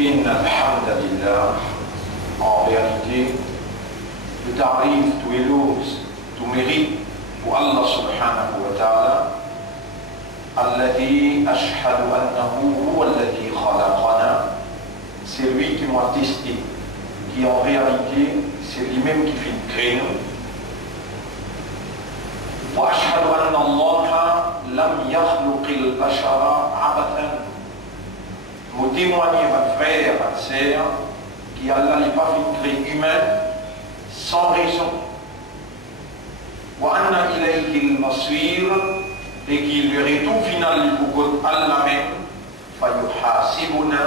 Inna alhamdulillah, en vérité, tout arrive, tout éloge, tout mérite pour Allah subhanahu wa ta'ala, alladhi ashhadu annahu huwa alladhi khalaqana, c'est lui qui m'a testé, qui en réalité, c'est lui-même qui fait créer nous. Wa ashhadu anna Allah lam yakhluqil bashara abathan. Vous témoignez, votre frère, votre sœur, qui Allah n'est pas fait créer humain sans raison. Wa anna ilayhi al-masir, et qu'il le retour final pour Allah même, fa yuhasibuna,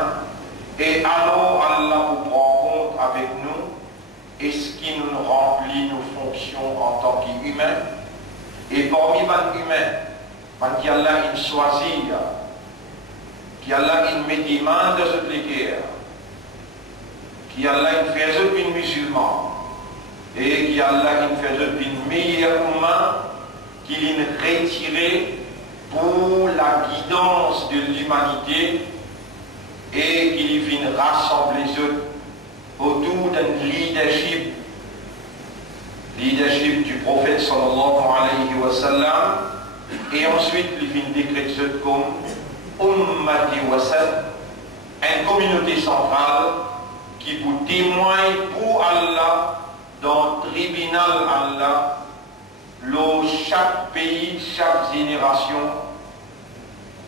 et alors Allah vous prend compte avec nous, est-ce qui nous remplit nos fonctions en tant qu'humains. Et parmi les humains, qui Allah il choisit, qui Allah il met des mains de ce guerre, qui Allah il fait une musulman, et qui Allah il fait une meilleure humain, qu'il est retiré pour la guidance de l'humanité et qu'il vient rassembler eux autour d'un leadership du prophète sallallahu alayhi wa sallam, et ensuite il vient décréter comme Ummati Wasat, une communauté centrale qui vous témoigne pour Allah dans le tribunal Allah, chaque pays, chaque génération,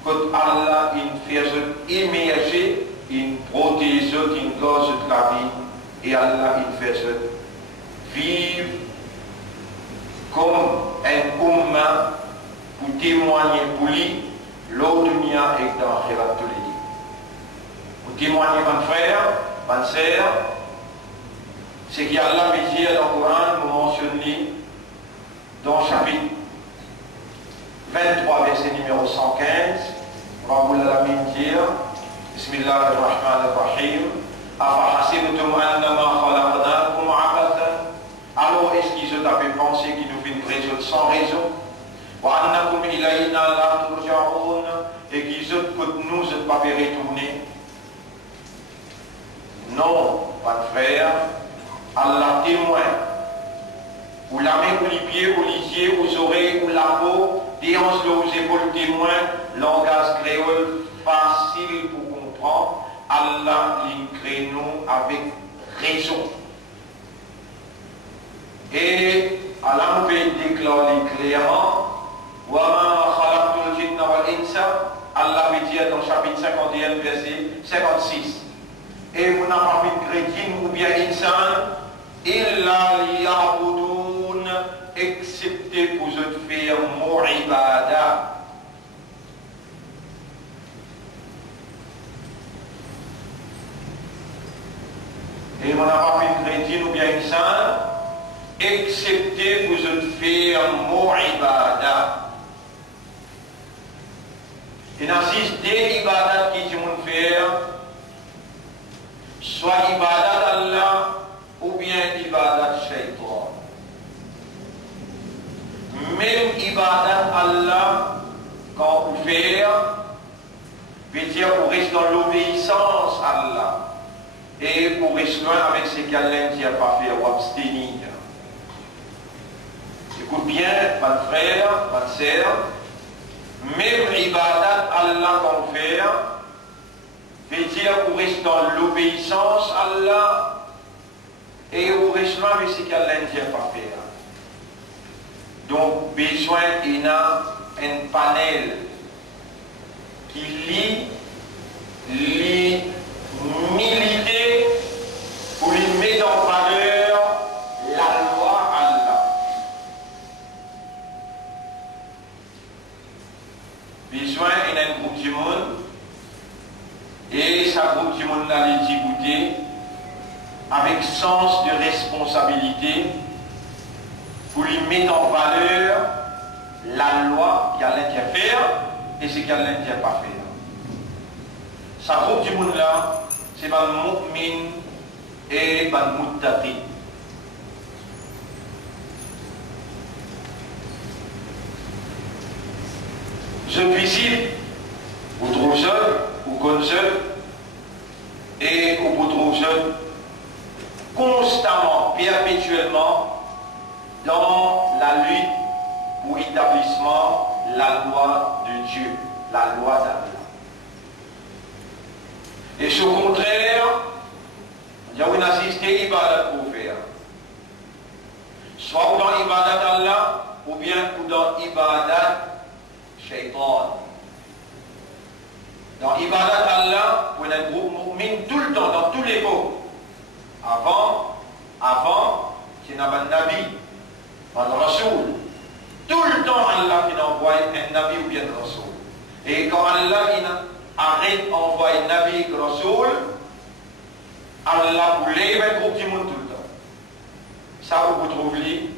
que Allah il fait émerger, il protège, il cause la vie, et Allah il fait vivre comme un commun pour témoigner pour lui. L'autre dunya est dans Khirat tous les jours. Vous témoignez, mon frère, ma sœur, c'est qu'Allah me dit dans le Coran, nous mentionnons dans le chapitre 23, verset numéro 115, Rabbul Alamin dire, Bismillah ar-Rahman ar-Rahim, Afa hasibtum annama khalaqnakum abathan. Alors est-ce qu'ils ont avaient pensé qu'ils nous viennent résoudre sans raison? Et qu'ils ont que nous ne pas retourner. Non, pas de frère, Allah témoin. Ou la main, ou les pieds, ou les yeux, aux oreilles, ou la peau, des hanches, aux épaules témoin, langage créole facile pour comprendre. Allah crée nous avec raison. Et Allah nous fait déclarer clairement. Allah veut dire dans le chapitre 51, verset 56. Et vous n'avez pas vu chrétien ou bien insan, illa liya'budun, excepté pour vous faire mu'ibada. Et vous n'avez pas vu chrétien ou bien insan, excepté pour vous faire mu'ibada. Il y a des ibadats qui vont faire, soit ibadat d'Allah ou bien ibadat shaitan. Même ibadat Allah, quand vous faites, veut dire vous restez dans l'obéissance à Allah. Et vous restez loin avec ce qu'Allah n'a pas fait, ou abstenir. Écoute bien, mon frère, ma sœur, même ibadat Allah qu'on fait, veut dire vous restez dans l'obéissance à Allah et vous restez avec ce qu'Allah n'a pas fait. Donc, besoin il a un panel qui lit militer pour lui mettre en valeur la loi Allah. Besoin il a un groupe du monde et sa groupe du monde là les Djibouti avec sens de responsabilité pour lui mettre en valeur la loi qu'Allah a fait et ce qu'Allah n'a pas fait. Sa groupe du monde là, c'est le mu'min et le muttaqi. Je visite, ou trop seul, ou comme seul, et vous trouvez constamment, perpétuellement dans la lutte pour l'établissement la loi de Dieu, la loi d'Allah. Et ce contraire, il y a une assistée ibadat pour faire. Soit dans ibadat Allah, ou bien dans ibadat shaitan. Dans ibadat Allah, vous êtes un groupe mu'min tout le temps, dans tous les mots. Avant, c'est un nabi, un rasoul. Tout le temps, Allah qui envoie un nabi ou bien un rasoul. Et quand Allah arrête d'envoyer un nabi et un rasoul, Allah voulait un groupe du monde tout le temps. Ça, vous trouvez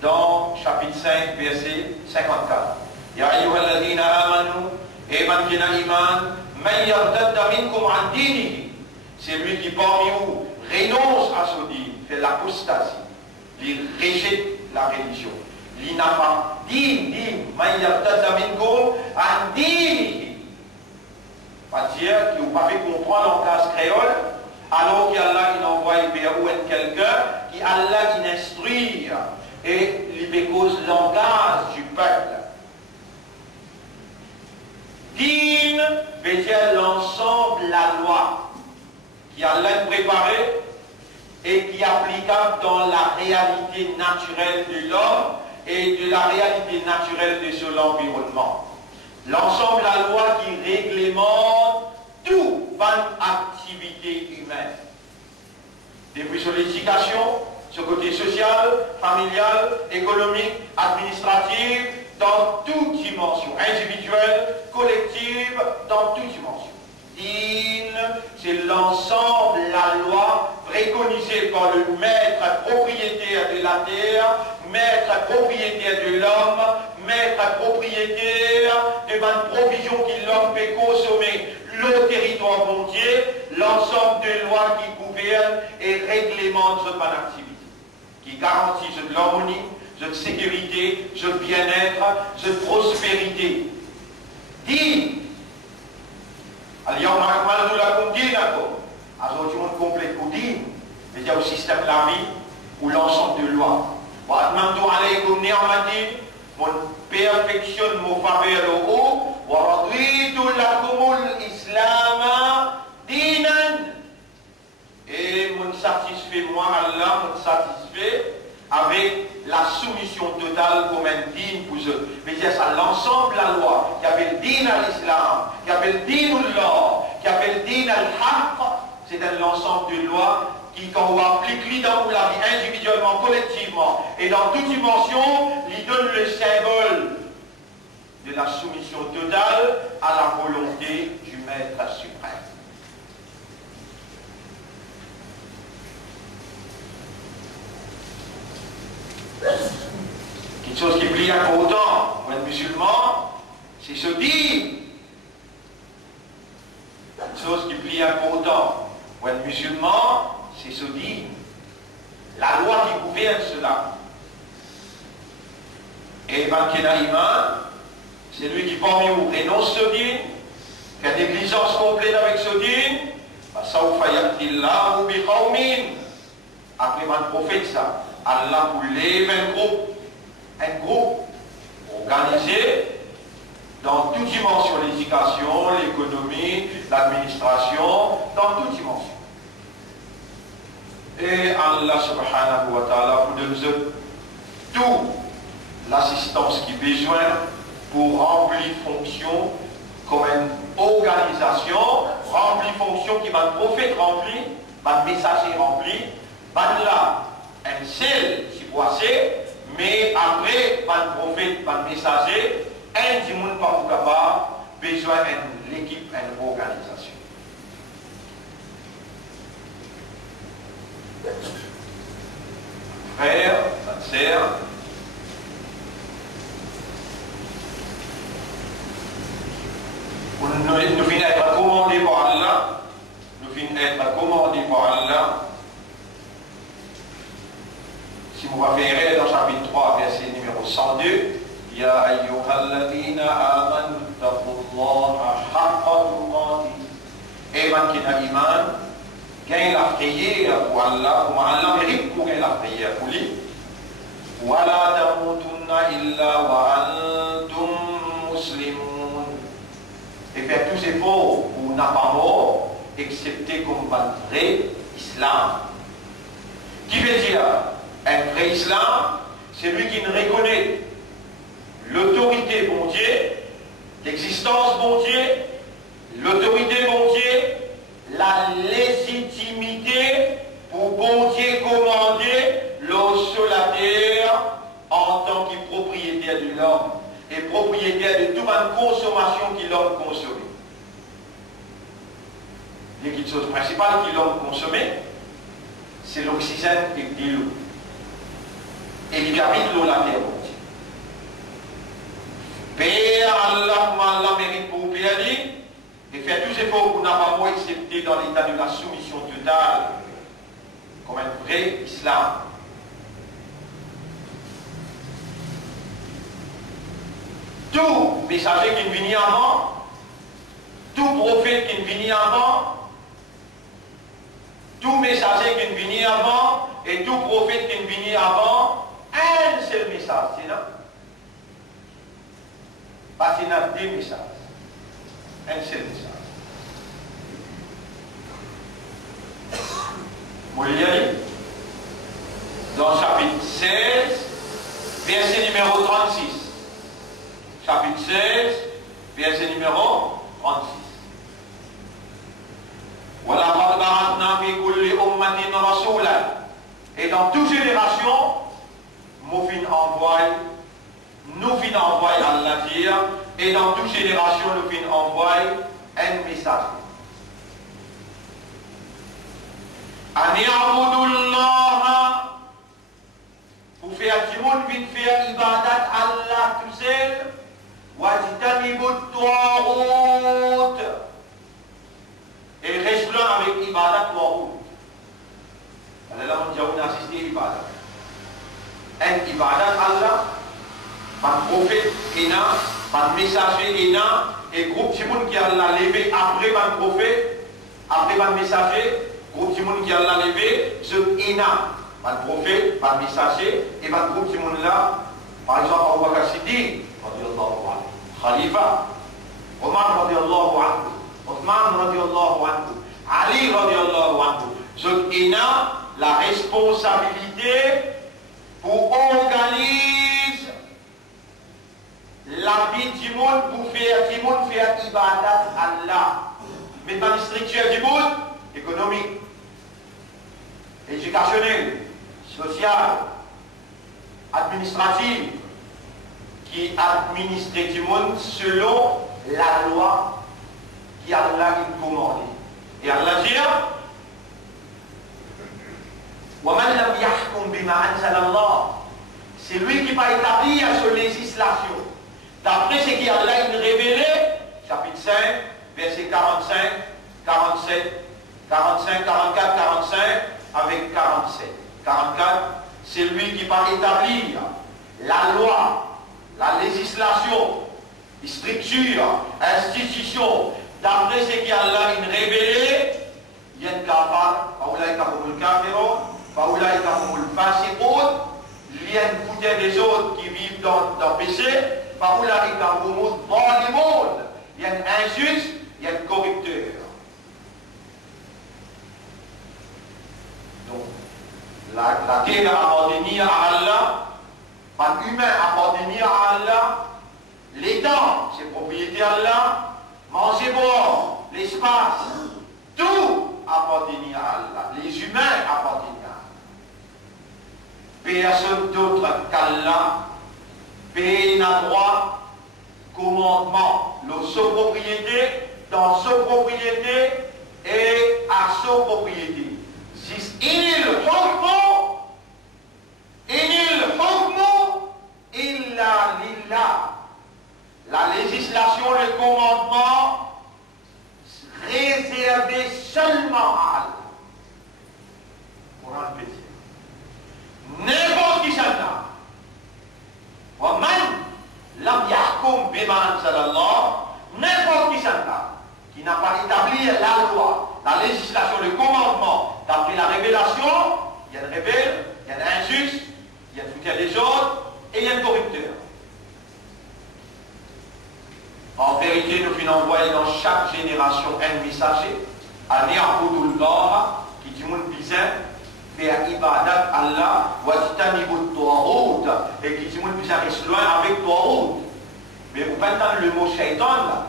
dans chapitre 5, verset 54. Ya ayyuhalladhina amanu, et man qui n'a iman, man yartadda minkum an dinihi. C'est lui qui parmi vous renonce à ce din, fait l'apostasie, il rejette la religion. Il n'a pas din, man yartadda minkum an dinihi. Pas dire que vous pouvez comprendre en classe créole, alors qu'Allah il envoie vers vous quelqu'un qui Allah il instruit et il cause le langage du peuple. Din veut dire l'ensemble, la loi qui Allah préparé et qui est applicable dans la réalité naturelle de l'homme et de la réalité naturelle de son environnement. L'ensemble, la loi qui réglemente toute activité humaine. Depuis sur l'éducation, sur le côté social, familial, économique, administratif, dans toute dimension, individuelle, collective, dans toute dimension. Din, c'est l'ensemble, la loi préconisée par le maître propriétaire de la terre, maître propriétaire de l'homme, maître propriétaire de la provision que l'homme peut consommer le territoire entier, l'ensemble de lois qui gouvernent et réglementent cette activité, qui garantissent l'harmonie, de sécurité, de bien-être, de prospérité. Din. Alors, on a dit d'accord. Alors, tout le monde complète pour dire, il y a le système de la vie ou l'ensemble de lois. On perfectionne mon faveur au haut, et mon satisfait, moi, Allah, mon satisfait avec la soumission totale comme un din pour eux. Mais c'est ça l'ensemble de la loi, qui appelle din à l'islam, qui appelle din Allah, qui appelle din al-haq, c'est un ensemble de lois qui, quand on applique dans la vie individuellement, collectivement, et dans toute dimension, lui donne le symbole de la soumission totale à la volonté du Maître suprême. Quelque chose qui est plus important pour un musulman, c'est se dire. Quelque chose qui est plus important pour un musulman, c'est se dire. La loi qui gouverne cela. Et Bankena Iman, c'est lui qui parmi vous renonce ce din, qui a négligence complète avec ce din, après le prophète ça, Allah vous lève un groupe organisé dans toute dimension, l'éducation, l'économie, l'administration, dans toute dimension. Et Allah subhanahu wa ta'ala vous donne toute l'assistance qui est besoin pour remplir fonction comme une organisation, remplir fonction qui va le prophète rempli, va le messager rempli, va là un seul si poissé, mais après, pas le prophète, pas le messager, un du monde pas capable, besoin d'une équipe, d'une organisation. Frères, sœurs, nous venons être commandés par Allah, nous venons être commandés par Allah. Si vous verrez dans chapitre 3, verset numéro 102, Ya ayyuhalladhina amanu taqullaha haqqa tuqatih. Et man qui n'a iman, gagne la prière pour Allah, comment Allah mérite pour gagner la prière pour lui. Wala tamutunna illa wa antum muslimun. Et faire tous ces efforts pour n'a pas mort, excepté comme un vrai islam. Qui veut dire un vrai islam? C'est lui qui ne reconnaît l'autorité bon Dieu, l'existence bon Dieu, l'autorité bon Dieu, la légitimité pour bon Dieu commander l'eau sur la terre en tant que propriétaire de l'homme et propriétaire de toute une consommation que l'homme consomme. Les choses principales que l'homme consomme, c'est l'oxygène et l'eau. Et il habite l'eau la terre. Père Allah, Allah mérite pour vous payer, et faire tous les efforts pour n'avoir pas accepté dans l'état de la soumission totale, comme un vrai islam. Tout messager qui vient avant, tout prophète qui vient avant, tout messager qui vient avant, et tout prophète qui vient avant, un seul message, c'est là. Parce qu'il y a deux messages. Un seul message. Mouliali, dans chapitre 16, verset numéro 36. Chapitre 16, verset numéro 36. وَلَقَدْ بَعَثْنَا فِي كُلِّ أُمَّةٍ رَسُولًا. Et dans toute génération, nous fin envoyer Allah dire, et dans toute génération, nous fin envoyer un message. An ya'budullaha, pour faire du monde vient faire ibadat Allah tout seul, wajtanibu at-taghut, et reste là avec ibadat taghut. Alors là, on a assisté ibadat. Un ibadat Allah, par prophète Ena, par messager Ena, et groupe de monde qui a levé après par prophète, après par messager, groupe de monde qui a levé, ce Ena, par prophète, par messager, et par groupe de monde là, par exemple, Abu Bakr Siddiq, Khalifa, Omar radiallahu anhu, Othman radiallahu anhu, Ali radiallahu anhu, ce Ena, la responsabilité pour organiser la vie du monde pour faire du monde faire ibadat Allah. Mais dans les structures du monde, économique, éducationnel, social, administratif, qui administre du monde selon la loi qui Allah a commandé. Et Allah dit وَمَنْ لَمْ يَحْكُمْ بِمَا أَنزَلَ اللَّهُ. C'est lui qui va établir sa législation. D'après ce qu'Allah a révélé, chapitre 5, verset 45, 47, 45, 44, 45, avec 47. 44, c'est lui qui va établir la loi, la législation, les structures, institutions. D'après ce qu'Allah a révélé, il y a un kafar, faoulaïka humul kafirun, faoulaïka humul fasiqun, il y a une bouteille des autres qui vivent dans le péché, faoulaïka humul zalimun, il y a un injuste, il y a un corrupteur. Donc, la terre appartenait à Allah, pas humain appartenait à Allah, les dents, c'est propriété à Allah, manger, boire, l'espace, tout appartenait à Allah. Les humains appartenaient à Allah. Personne d'autre qu'Allah paye n'a droit commandement, le propriété, dans sa propriété et à sa propriété. Inil hukmu illa lillah. La législation, le commandement réservé seulement à Allah. Coran petit. N'importe qui s'en a. وَمَنْ لَمْ يَحْكُمْ بِمَا أَنزَلَ اللَّهُ. N'importe qui s'en a, qui n'a pas établi la loi, la la législation, le commandement, d'après la révélation, il y a un rebelle, il y a un injuste, il y a un fouteur des autres, et il y a un corrupteur. En vérité, nous finissons envoyer dans chaque génération un messager, à Ni'abudullah, qui dit mon bizarre, faire ibadat Allah, wa titanibut ta'oud, et qui dit mon bizarre reste loin avec ta'oud. Mais vous pouvez entendre le mot shaitan là.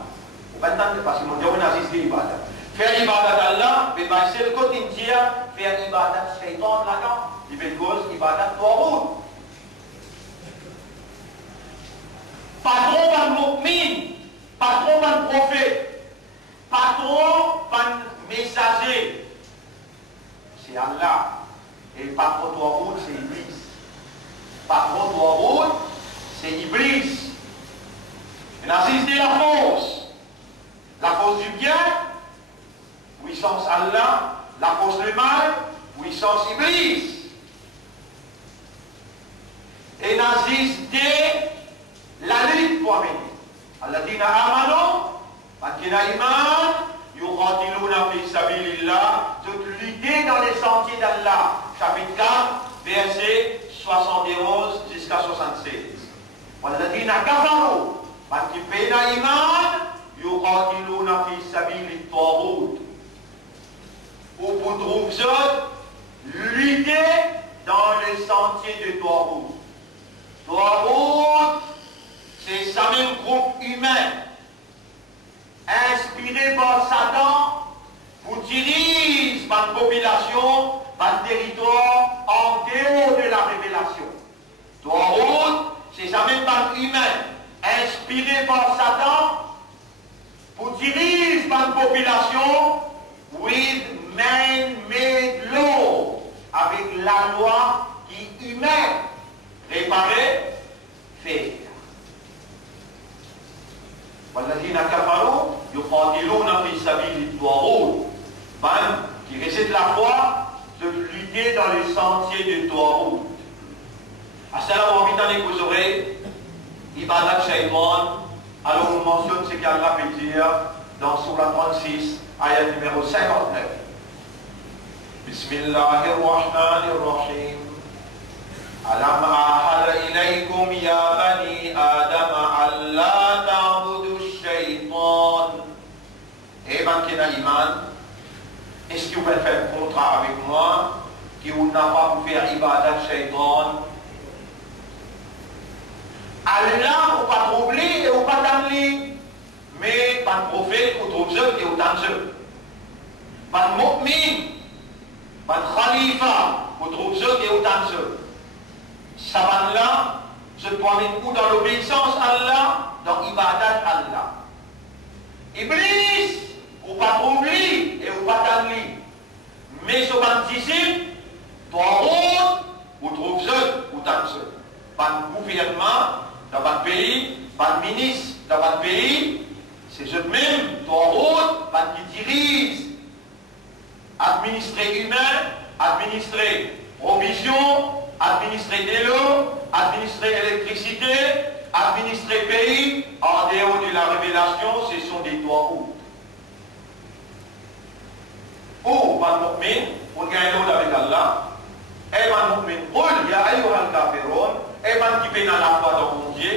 Vous pouvez entendre parce que mon Dieu, on a dit ibadat. Faire ibadat Allah, mais c'est le côté entier, faire ibadat shaitan là-dedans. Il fait cause ibadat ta'oud. Patron par mu'min, patron par prophète, patron par messager, c'est Allah. Et patron Touaroud, c'est Iblis. Patron Touaroud, c'est Iblis. Et l'assise de la force du bien, puissance Allah, la force du mal, puissance Iblis. Et l'assise de la lutte pour mener. Alladina amanu, fakina iman, yuqatiluna fi sabilillah, de lutter dans les sentiers d'Allah. Chapitre 4, verset 71 jusqu'à 76. Walladina kafaru, fakina iman, yuqatiluna fi sabilit tawhid. Ou pour trouver lutter dans les sentiers de Tawhid. Tawhid, c'est ça même groupe humain, inspiré par Satan, pour diriger par une population, par un territoire en dehors de la révélation. Tawhid, c'est ça même par humain, inspiré par Satan, pour diriger par une population, with man-made law, avec la loi qui est humaine, réparer, faire. والذين كفروا يقاتلون في سبيل الطاغوت, qui récite la foi de lutter dans les sentiers du Tawhid. Assalamu alaikum vos oreilles, ibadat shaitan. Alors on mentionne ce qu'Allah peut dire dans Surah 36, ayat numéro 59. Bismillahirrahmanirrahim. Alam ahada ilaykum ya bani Adam alla ta'budu shaitan. Eh ben, qui n'a iman, est-ce que vous pouvez faire un contrat avec moi qui vous n'a pas pour faire ibadat shaitan? Allah, ou pas troubler et ou pas t'amener. Mais pas de prophète, ou trouve jeu et autant de jeu. Pas de mu'min, pas de khalifa, ou trouve jeu et autant de jeu. Saban-là, je dois mettre où dans l'obéissance à Allah, dans ibadat Allah. Iblis, ou pas troubler et ou pas t'amener. Mais ce ban disciple, toi ou trouve jeu ou autant de jeu. Pas de gouvernement dans votre pays, pas de ministre dans votre pays. C'est eux-mêmes, ton route, qui dirige, administrer humain, administrer provision, administrer de l'eau, administrer l'électricité, administrer pays, en dehors de la révélation, ce sont des toits hauts. Ou, pas de mu'min, on gagne l'autre avec Allah, et pas de mu'min, qul ya ayyuhal kafirun, et pas qui paye dans la foi dans mon Dieu.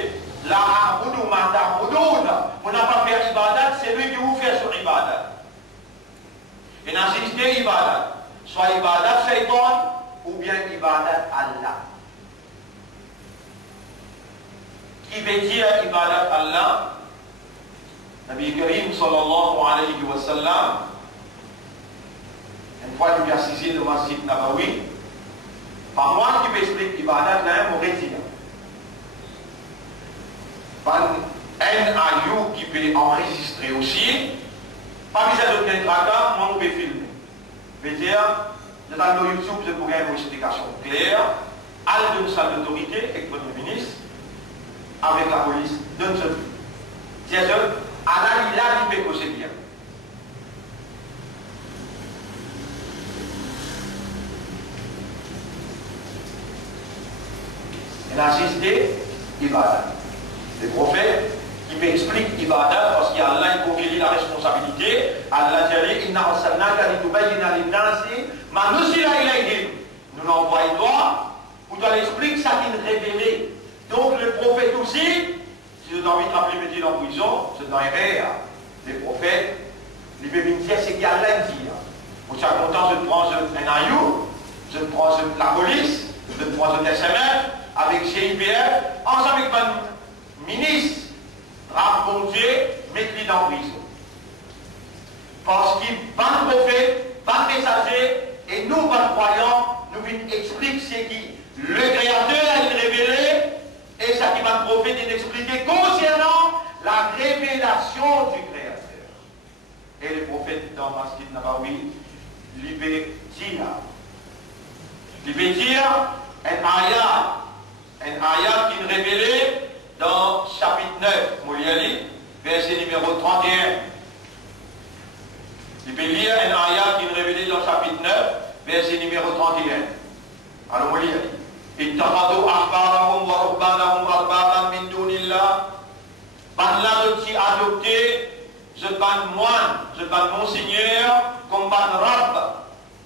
La a'budu ma ta'budun. On n'a pas fait ibadat, c'est lui qui vous fait sur ibadat. Et n'insistez ibadat. Soit ibadat shaitan ou bien ibadat Allah. Qui veut dire ibadat Allah? Nabi Karim sallallahu alayhi wa sallam, une fois qu'il a assisté le masjid Nabawi, par moi qui peut expliquer ibadat là, mon résident. Un ayou qui peut enregistrer aussi, pas besoin de plein de tracas, moi on peut filmer. Je veux dire, dans le YouTube, je pourrais avoir une explication claire, à une salle d'autorité avec le Premier ministre, avec la police, d'un seul. C'est-à-dire, Anna, il a dit que c'est bien. Elle a assisté, il va. Les prophètes, Il m'explique ibadat parce qu'Allah il confie la responsabilité. Allah dit inna arsalnaka litubayyina lin-nasi ma nuzila ilayhim. Nous l'envoyons toi pour toi l'expliquer ça qui est révélé. Donc le prophète aussi, si vous avez envie de rappeler métier en prison, c'est dans les prophètes, les bébés dire c'est qu'Allah dit. Vous êtes content, je prends un ayou, je prends la police, je prends un SMF avec GIPF, ensemble avec mon ministre. Mon Dieu, mettez-les dans prison. Parce qu'il pas de prophète, pas de messager, et nous, pas de croyants, nous venons expliquer ce qui le Créateur a révélé, et ça qui va de prophète est expliqué concernant la révélation du Créateur. Et les prophètes dans Masjid Nabawi, l'ibé dire un ayat qui est révélé dans chapitre 9, Mouliali, verset numéro 31. Il peut lire un ayat qui est révélé dans chapitre 9, verset numéro 31. Alors Mouliali. Ittaqadu ahbarahum wa rubbanahum arbaban min dunillah. Ban là qui adopté, je ban moine, je ban monseigneur, comme ban rab,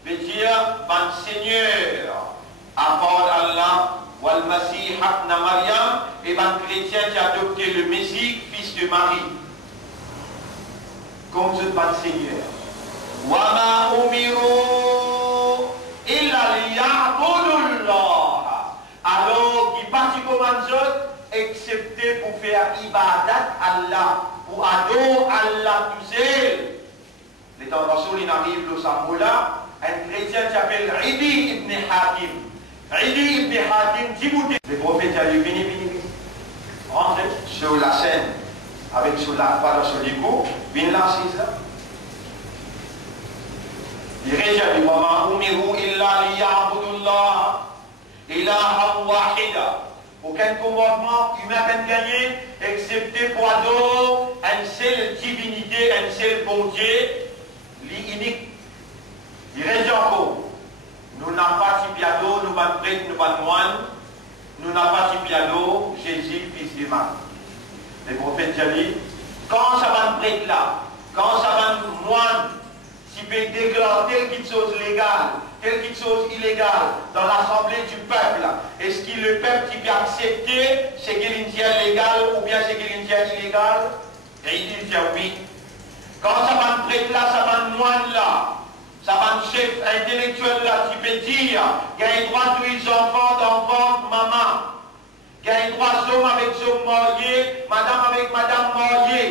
veut dire ban seigneur, à part Allah. Wal-Masih ibn Maryam, et un chrétien qui a adopté le Messie, fils de Marie, comme ce pas Seigneur. Wama umiru illa liya'budullah. Alors, qui partit comme un autre, excepté pour faire ibadat Allah, pour adorer Allah tout seul. Les temps Rasoul, il arrive au Samoula, un chrétien qui s'appelle Idi ibn Hakim. Idi ibn Hakim, Djibouti. Le prophète a dit, venez. Rentrez sur la scène, avec sur la croix sur l'écho, venez là, c'est ça. Il réagit, Wama umiru illa liya'budullah, ilaha wahida. Aucun commandement humain peut gagner, excepté pour adorer une seule divinité, un seul bon Dieu, l'unique. Il réagit encore. Nous n'avons pas de piano, nous pas de prêtre, nous pas de moine. Nous n'avons pas de piano, Jésus, fils de Marie. Le prophète a dit, quand ça va de prêtre là, quand ça va de moine, s'il peut déclarer telle quelque chose légale, telle quelque chose illégale dans l'assemblée du peuple, est-ce que le peuple qui peut accepter ce qu'il est légal ou bien ce qu'il est illégal? Et il dit oui. Quand ça va de prêtre là, ça va de moine là, ça va de chef intellectuel là, qui peut dire qu'il y a un droit tous les enfants, maman. Qu'il y a un droit d'homme avec homme marié, madame avec madame mariée.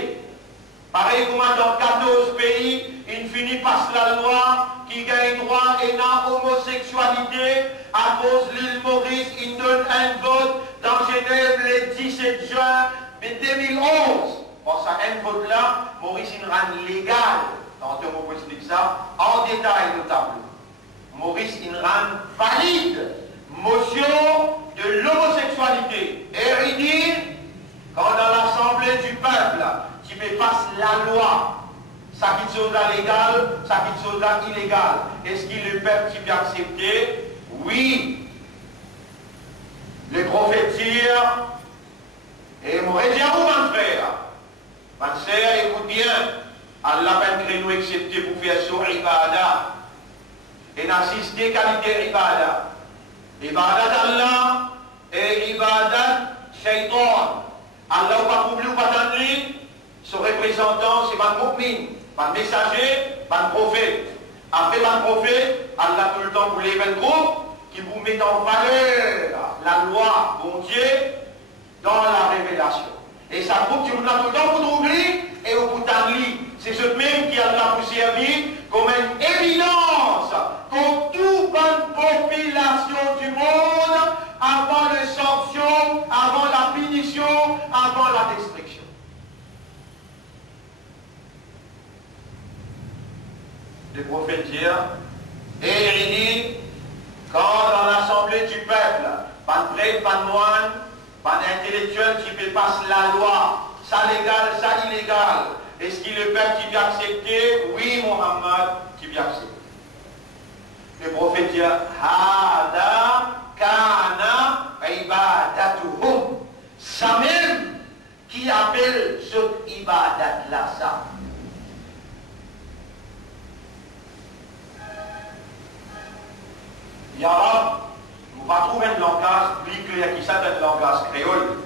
Pareil comme dans 14 pays, il finit par la loi qui gagne droit et n'a homosexualité à cause de l'île Maurice. Il donne un vote dans Genève le 17 juin 2011. Pour ça, un vote là, Maurice il rend légal. Dans deux mots, explique ça en détail le tableau. Maurice il rend valide motion de l'homosexualité. Et il dit, quand dans l'assemblée du peuple, qui fait passe la loi, ça qui chose là légal, ça qui chose là illégal. Est-ce que le peuple qui peut accepter? Oui. Le prophète tire, et mon dit à vous, mon frère, écoute bien, Allah va créer nous accepter pour faire sur ibadah, et n'assister qualité ibadah. Ibadat Allah et ibadat shaitan. Allah va oublier ou pas d'ennuyer. Son représentant, c'est pas le mu'min, pas le messager, pas le prophète. Après le prophète, Allah tout le temps vous lève un groupe qui vous met en valeur la loi, bon Dieu, dans la révélation. Et ça groupe qui vous a tout le temps vous oublier et au bout d'un lit. C'est ce même qui Allah vous servit comme une évidence pour toute bonne population du monde avant les sanctions, avant la punition, avant la destruction. Le prophète dit, et il dit, quand dans l'assemblée du peuple, pas de prêtre, pas de moine, pas d'intellectuel qui peut passer la loi, ça légal, ça illégal, est-ce que le peuple qui vient accepter? Oui, Mohammed, qui vient accepter. Le prophète dit, Hada kana ibadatuhum. Ça même qui qui appelle ce ibadat là ça? Yara, nous va trouver un langage plus clair qui ça, un langage créole,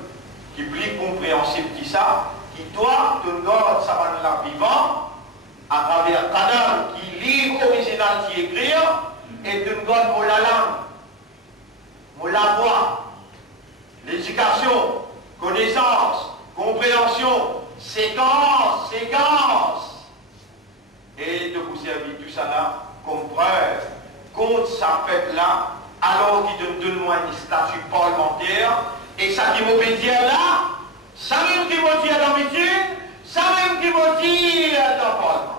qui est plus compréhensible qui ça, qui doit te garder ça va la vivant à travers un canal qui livre original qui écrit et te garde la langue, la voix, l'éducation, connaissance, compréhension, séquence. Et de vous servir tout ça là comme preuve contre sa fête là, alors qu'il te donne moi un statut parlementaire, et ça qui m'a dit là, ça même qui m'a dit dans le meeting, ça même qui m'a dit dans le parlement.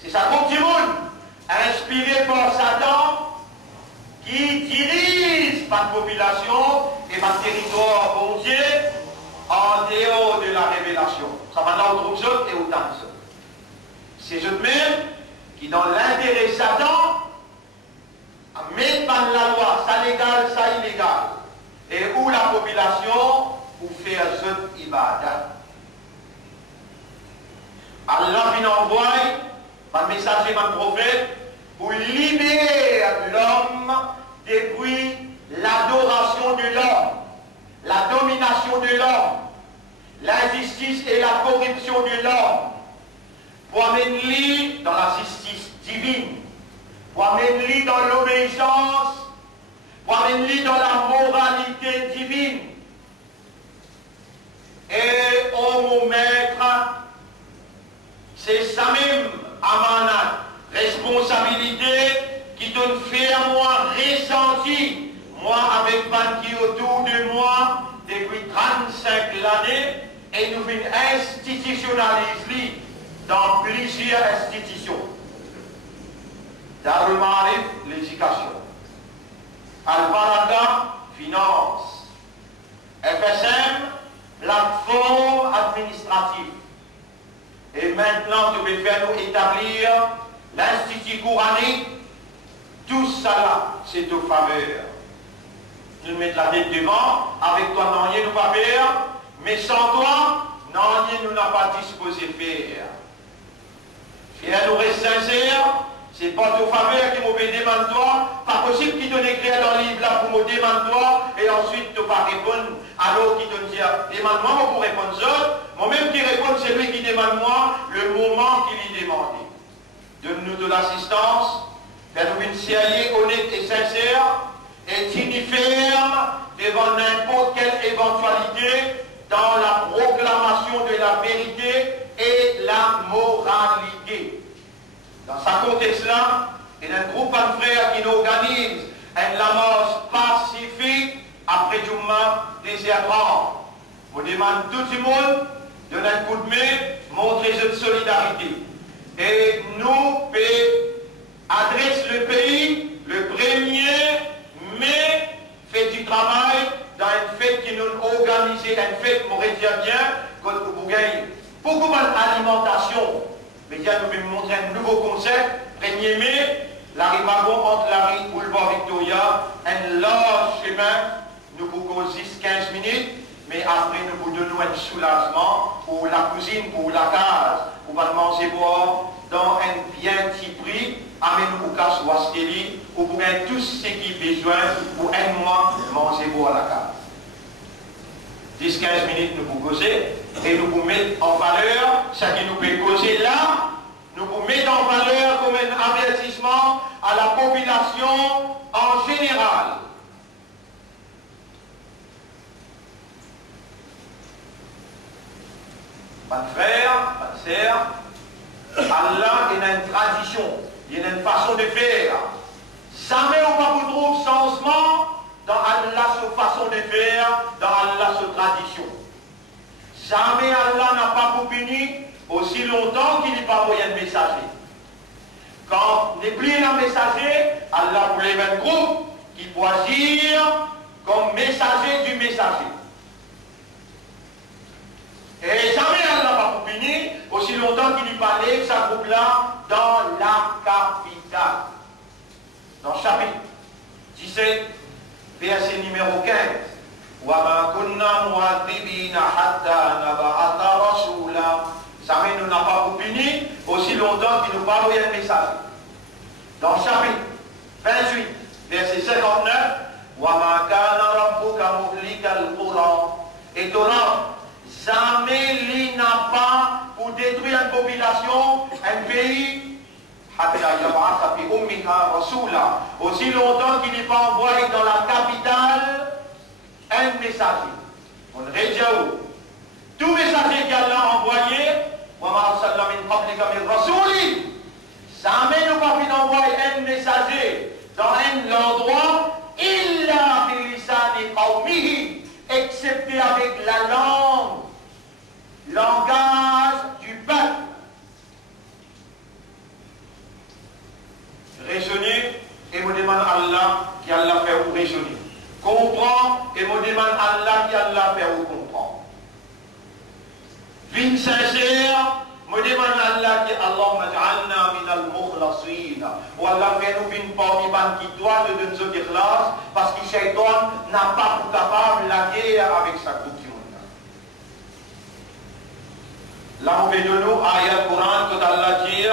C'est ça comme petit monde, inspiré par Satan, qui dirige par population et par territoire bon Dieu en dehors de la révélation. Ça va là au autres et autant de ça. C'est eux-mêmes qui, dans l'intérêt Satan, mettent par la loi, ça légal, ça illégal, et où la population pour faire ce ibadat. Allah vient envoyer par messager, par prophète, pour libérer l'homme depuis l'adoration de l'homme, la domination de l'homme, l'injustice et la corruption de l'homme, pour amener dans la justice divine, pour amener dans l'obéissance, pour amener dans la moralité divine. Et mon maître, c'est ça même, amanat, responsabilité qui donne faire moi ressenti, moi avec ban qui autour de moi depuis 35 années, et nous venons institutionnaliser dans plusieurs institutions. Darul Ma'arif, l'éducation. Al-Baraka, finance. FSM, plateforme administrative. Et maintenant, tu peux faire nous établir l'Institut coranique. Tout ça là, c'est au faveur. Nous mettons la tête devant, avec toi, non, rien nous pas faire, mais sans toi, non, rien nous n'a pas disposé faire. Faire nous reste sincère, c'est pas au faveur qui m'obéit demande toi, pas possible qu'il donne écrire dans le livre là pour me demander toi, et ensuite tu vas répondre à l'autre qui te dit, demande-moi, moi pour répondre ça, moi-même qui répond, c'est lui qui demande moi le moment qu'il lui demande. Donne-nous de l'assistance, fais-nous une série honnête et sincère, et digne ferme devant n'importe quelle éventualité dans la proclamation de la vérité et la moralité. Dans ce contexte-là, il y a un groupe de frères qui organise une marche pacifique après Jumma désert. On demande tout le monde de donner un coup de main, montrer cette solidarité. Et nous, adresse le pays le 1er mai, fait du travail dans une fête qui nous organisée, une fête, m'aurait dit bien, quand vous gagnez beaucoup d'alimentation. Mais il nous nous montrer un nouveau concept, 1er mai, l'arrivée entre la rue Boulevard Victoria, un large chemin, nous pouvons 10-15 minutes, mais après nous vous donnons un soulagement pour la cuisine, pour la case, pour manger boire dans un bien petit prix, amenez-nous au casse ou à Steli, ou pour gagner tout ce qui est besoin pour un mois manger boire à la case. 10-15 minutes nous vous causer et nous vous mettons en valeur ce qui nous peut causer là, nous vous mettons en valeur comme un avertissement à la population en général. Pas de frère, pas de sœur, Allah il a une tradition, il a une façon de faire. Jamais on va vous trouver changement dans Allah sa façon de faire, dans Allah sa tradition. Jamais Allah n'a pas pour punir aussi longtemps qu'il n'est pas envoyé un messager. Quand n'est plus un messager, Allah voulait un groupe qui peut agir comme messager du messager. Et jamais Allah n'a pas pour punir aussi aussi longtemps qu'il n'y parlait, ça groupe là dans la capitale. Dans le chapitre 17, verset numéro 15. وَمَا كُنَّا مُعَذِّبِينَ حَتَّى نَبْعَثَ رَسُولًا. Ça ne nous n'a pas fini aussi longtemps qu'il nous parle un message. Dans le chapitre 28, verset 59, وَمَا كَانَ رَبُّكَ مُهْلِكَ الْقُرَىٰ. Et Torah, jamais il n'a pas pour détruire une population, un pays, aussi longtemps qu'il n'est pas envoyé dans la capitale un messager. On rédiaou. Tout messager qu'Allah a envoyé, jamais nous pas pu envoyer un messager dans un endroit, illa bilisani qawmihi, excepté avec la langue, langage du peuple. Raisonner et me demande Allah qui Allah fait ou raisonner. Comprend et me demande Allah qui Allah fait ou comprend. Vine sincère, me demande Allah qui Allah maj'alna min al-mukhlasin. Ou Allah fait nous vine parmi ban qui doit de nous dire ikhlas parce que Shaitan n'a pas pour capable la guerre avec sa coupe du monde. Là on fait de nous ayat Coran que Allah dit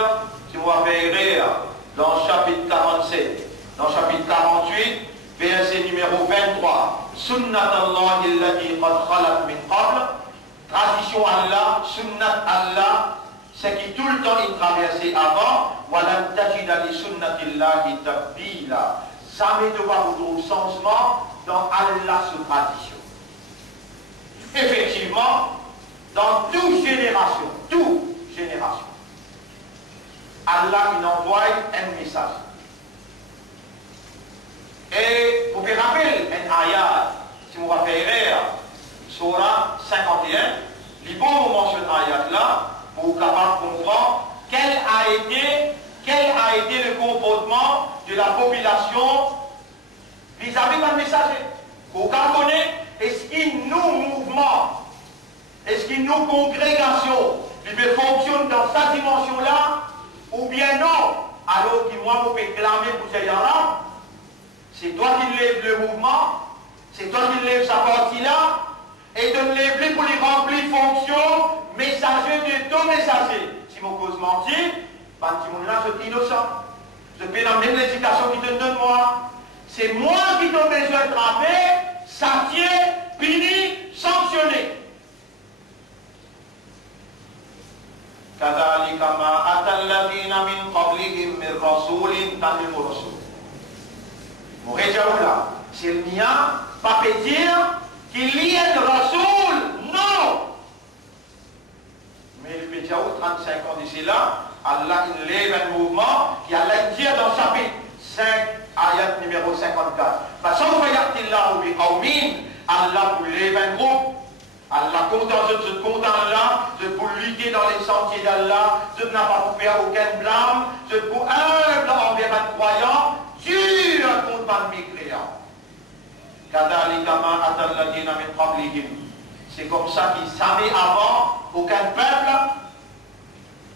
si on va faire dans le chapitre 47, dans le chapitre 48, verset numéro 23. Sunnat Allah illati qad khalat min qabl. Tradition Allah, sunnat Allah, c'est qui tout le temps il traversait avant. Walan tajida li sunnatillahi tabdila. Jamais ne va vous trouver changement dans Allah sous tradition. Effectivement, dans toute génération, Allah il envoie un message. Et vous pouvez rappeler un ayat, si vous rappelez, Surah 51, les bons mentionne ayat là, pour vous capable de comprendre quel a été le comportement de la population vis-à-vis d'un messager. Vous connaissez, est-ce qu'il nous mouvement, est-ce qu'il nous congrégation, il fonctionne dans sa dimension-là, ou bien non, alors que moi, vous pouvez clamer pour ces gens-là, c'est toi qui lèves le mouvement, c'est toi qui lèves sa partie-là, et de ne lève plus pour les remplir fonction, messager de ton messager. Si mon cause mentir, ben, si mon là, je suis innocent. Je fais la même l'éducation qui te donne moi. C'est moi qui t'ai besoin de frapper, satisfier, punir, sanctionner. كذلك ما أتى الذين من قبلهم من رسول تنم رسول. Mon réjaoula, c'est le mien, pas peut dire qu'il y ait de rasoul, non. Mais le Pétiaou, 35 ans d'ici là, Allah il lève un mouvement qui Allah dit dans le chapitre 5, ayat numéro 54. Parce que Allah vous lève un groupe. Allah content, je content là, je pour lutter dans les sentiers d'Allah, je n'ai pas pour faire aucun blâme, je pour humble envers un croyant, dur contre un mécréant. C'est comme ça qu'il savait avant, aucun peuple,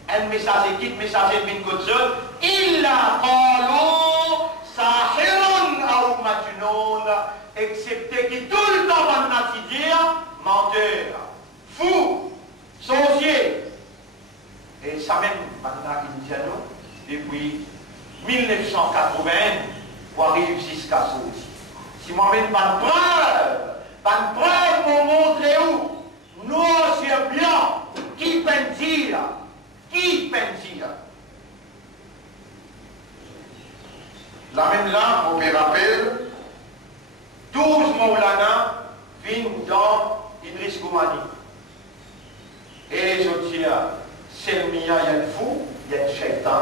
un messager quitte, messager bin Kodzot, il a parlé, sahirun ou majnoun, excepté qui tout le temps va nous dire, menteur, fou, sorcier. Et ça même, maintenant, indiano, depuis 1980, pour arriver jusqu'à ça aussi. Si moi-même, pas de preuve pour montrer où, nous, c'est blanc, qui peut dire, la même là, on peut rappeler, 12 Maulana viennent dans Idriss Goumani. Et je dis, c'est le mien, il y a un fou, il y a un shaitan.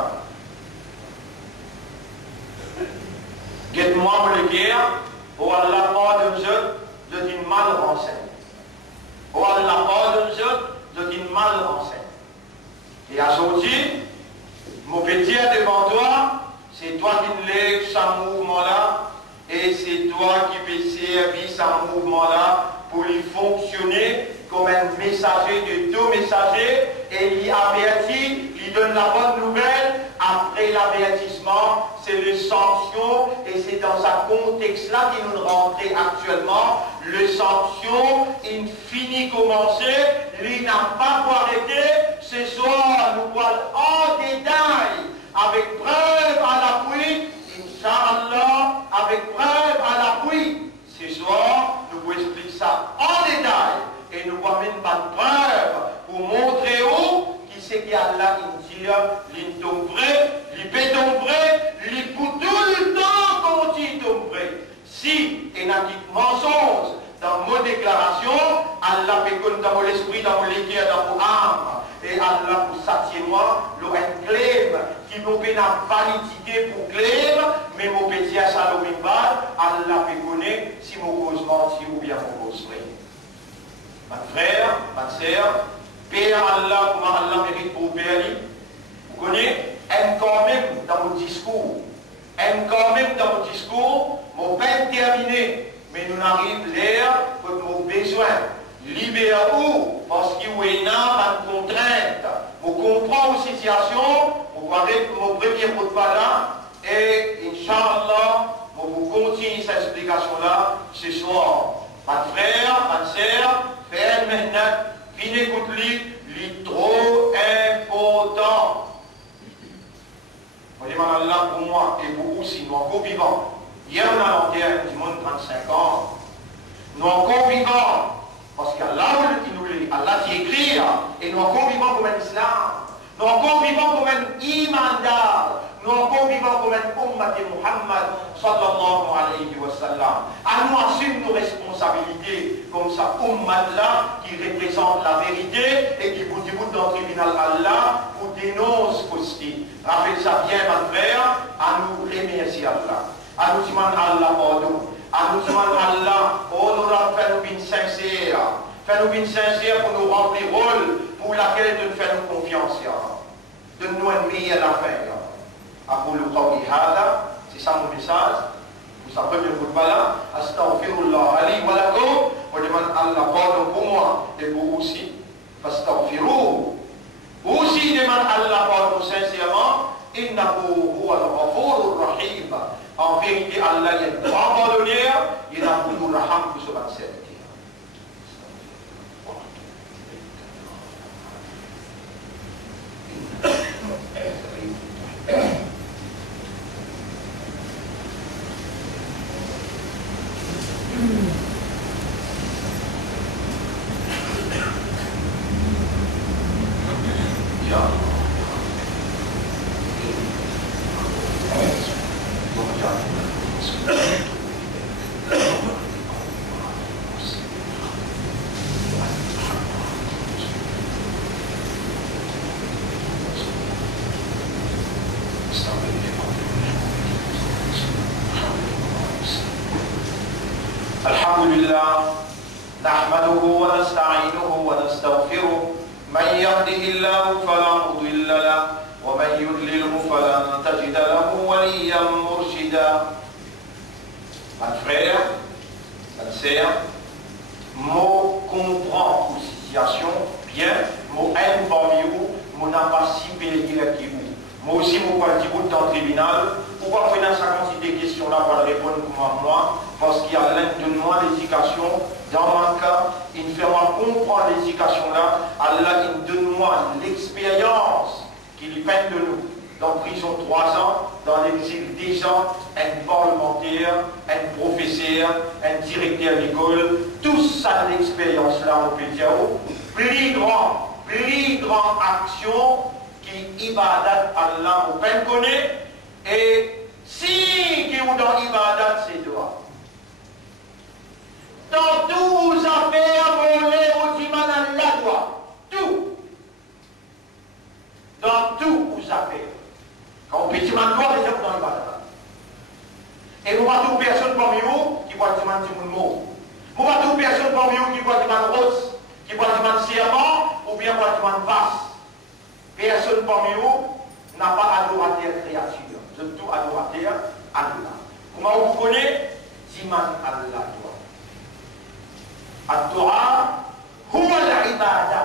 Guette-moi pour le guerre, ou Allah pas de je dis mal renseigné. Ou Allah pas de je dis mal renseigné. Et à sortir, mon petit devant toi, c'est toi qui lèves ce mouvement-là, et c'est toi qui peux servir ce mouvement-là pour lui fonctionner comme un messager de deux messagers, et et il avertit, il donne la bonne nouvelle. Après l'avertissement, c'est les sanctions, et c'est dans ce contexte-là qu'il nous rentrait actuellement. Les sanctions, il finit commencer, il n'a pas arrêté. Ce soir, nous voyons en détail, avec preuve à l'appui, Inch'Allah, avec preuve à l'appui. Ce soir, nous pouvons expliquer ça en détail, et nous voyons même pas de preuve pour montrer où qui c'est qu'il y a là, il dit, il tombe vrai, il peut tomber, il peut tout le temps continue tomber. Si il y a un mensonge dans mon déclaration, Allah peut comme dans mon esprit, dans mon légué, dans mon âme, et Allah pour satisfaire moi, l'aura un claim qui nous peut la validité pour claim, mais mon petit à ça, Allah peut connaître si mon cause menti ou bien mon cause vrai. Mon frère, ma soeur, Père Allah, comment Allah mérite pour Père, vous connaissez, aime quand même dans mon discours, mon peine terminé, mais nous n'arrivons l'air que nos besoins. Libère où? Parce qu'il y a une contrainte. On comprend une situation, on va avec mon premier mot de là, et Inch'Allah, on vous continue cette explication-là ce soir. Ma frère, ma soeur, faites maintenant, venez écouter, il est trop important. On demande Allah pour moi et pour vous aussi, nous encore vivants. Hier, on a l'enterre du monde 35 ans. Nous encore vivants. Parce qu'Allah nous lit, Allah qui écrit, et nous encore vivants comme un islam, nous encore vivants comme un imandar, nous encore vivants comme un ummat de Muhammad sallallahu alayhi wa sallam. À nous assumer nos responsabilités comme ça, ummat là, qui représente la vérité et qui vous dit dans le tribunal Allah, vous dénonce fausseté. Rappelez ça bien, mon frère, à nous remercier Allah, à nous demander Allah pardon. À nous demander Allah, oh nous fais-nous bien sincères, fais-nous bien sincères pour nous remplir rôle pour laquelle tu nous fais nous confiance. Donne-nous un meilleur affaire. Après le qawli hada, c'est ça mon message. Pour sa première khutbah là, astaghfirullah ali wa lakum, on demande Allah pardon pour moi et pour vous aussi. Fastaghfiruh. Aussi demande Allah pardon sincèrement, innahu huwa al-ghafurur rahim. En vérité, Allah est un grand pardonneur, il a beaucoup de raham pour ce 27. الحمد لله نحمده ونستعينه ونستغفره من يهده الله فلا مضل له ومن يضلله فلن تجد له وليا مرشدا. Mon frère, ma sœur, moi comprends une situation bien, moi aime parmi vous, moi n'a pas si payé qui vous. Moi aussi, moi pas dit dans le tribunal. Pourquoi vous avez sa quantité de questions là pour répondre comme moi? Parce qu'il y a l'un de moi l'éducation. Dans mon cas, il me fait moi comprendre l'éducation là. Allah, il donne moi l'expérience qu'il peine de nous. Dans prison 3 ans, dans l'exil 10 ans, un parlementaire, un professeur, un directeur d'école, tout ça l'expérience là, on peut dire, plus grande action qui ibadat Allah au peine connaît. Et si qui est dans l'ibadat, c'est droit. Dans tous les affaires, voler au diman Allah doit. Tout. Dans tous les affaires. Quand on peut diman doit, c'est dans l'ibadat. Et nous ne trouver personne parmi vous qui voit diman mot. Nous ne trouver personne parmi vous qui voit diman rose, qui voit diman serment, ou bien voit diman vaste. Personne parmi vous n'a pas adorateur créature. Vous êtes tout adorateur Allah. Comment vous connaissez? Diman Allah doit. Ad-dua huwa al-ibada.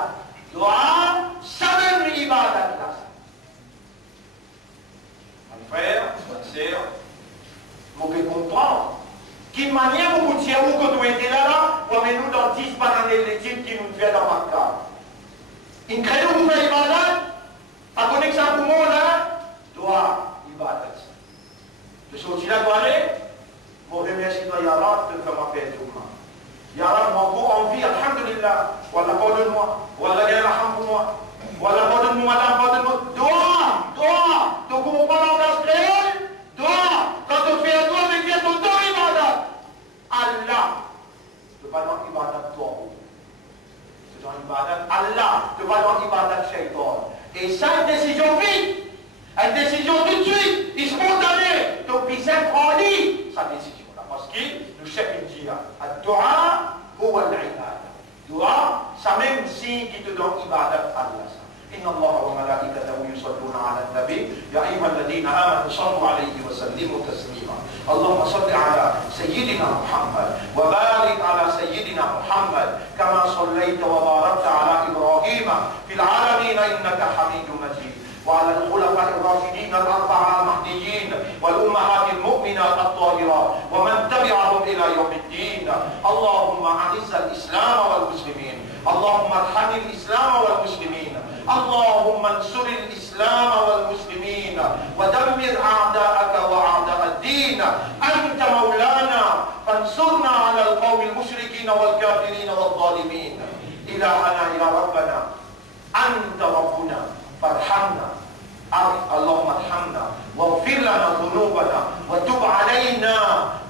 Dua, ça même une manière pour vous dire où que vous êtes là, pour nous dans 10 bananes l'étude qui nous fait dans ma carte. Une créneau vous fait ibadat, à connexion pour moi là, doit ibadat. Je suis là, doit aller, je remercie toi, Yara, de faire ma paix tout le monde. Yara, mon beau envie, alhamdulillah, Wallah, pardonne-moi, Wallah, gagne la ham pour moi, Wallah, pardonne-moi, madame, pardonne-moi. Doa, donc vous pas l'engagement, doa, quand tu fais un doigt, mais tu es ton dos ibadat. Allah, tu vas dans ibadat toi. Tu vas dans ibadat Allah, tu vas dans ibadat shaitan. Et ça, une décision vite, une décision tout de suite, il spontanée. Donc, il s'est pris sa décision là. Parce que nous cherchons une dia. Ad-dua, huwa al-ibada. Dua, ça même signe qui te donne ibadat Allah. إن الله وملائكته يصلون على النبي يا أيها الذين آمنوا صلوا عليه وسلموا تسليما اللهم صل على سيدنا محمد وبارك على سيدنا محمد كما صليت وباركت على إبراهيم في العالمين إنك حميد مجيد وعلى الخلفاء الراشدين الأربعة المهديين والأمهات المؤمنات الطاهرات ومن تبعهم إلى يوم الدين اللهم أعز الإسلام والمسلمين اللهم ارحم الإسلام والمسلمين اللهم انصر الإسلام والمسلمين ودمر أعداءك وأعداء الدين أنت مولانا فانصرنا على القوم المشركين والكافرين والظالمين إلهنا يا ربنا أنت ربنا فارحمنا اللهم ارحمنا واغفر لنا ذنوبنا وتب علينا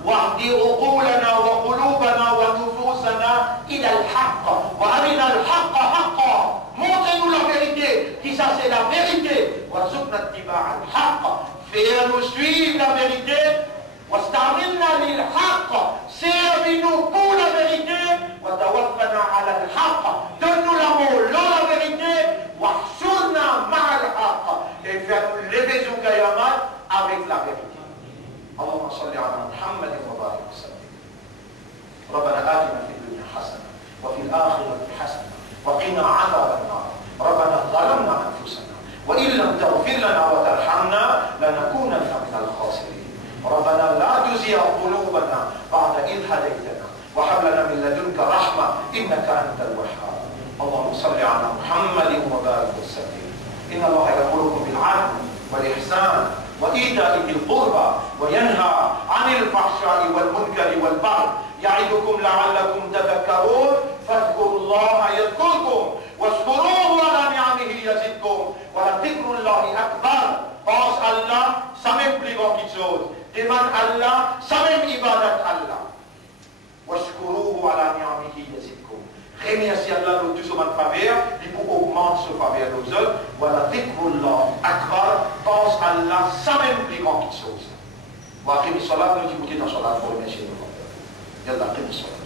واهد عقولنا وقلوبنا ونفوسنا إلى الحق وأرنا الحق حقا montrez-nous la vérité qui ça c'est la vérité وارزقنا اتباع الحق fais-nous suivre la vérité واستعملنا للحق servis-nous pour la vérité وتوفنا على الحق donne-nous l'amour dans la vérité واحشرنا مع الحق et fais-nous lever au Qayamat avec la vérité. اللهم صل على محمد وبارك وسلم. ربنا آتنا في الدنيا حسنة وفي الآخرة حسنة وقنا عذاب النار. ربنا ظلمنا أنفسنا وإن لم تغفر لنا وترحمنا لنكونن من الخاسرين. ربنا لا تزغ قلوبنا بعد إذ هديتنا وهب لنا من لدنك رحمة إنك أنت الوهاب. اللهم صل على محمد وبارك وسلم. إن الله يأمركم بالعدل والإحسان وإيتاء ذي القربى وينهى عن الفحشاء والمنكر والبغي يعظكم لعلكم تذكرون فاذكروا الله يذكركم واشكروه على نعمه يزدكم ولذكر الله أكبر. Pense Allah, ça même plus grand quelque chose. Demande Allah, ça même ibadat Allah. Washkuruhu ala ni'amihi yazidkum. Remercie Allah de tout ce faveur, il vous augmente ce faveur aux autres. Voilà, dhikrullah akbar, pense Allah, ça même plus grand quelque chose. Wa aqimi salat, nous disons dans salat pour remercier le Yallah, aqimi salat.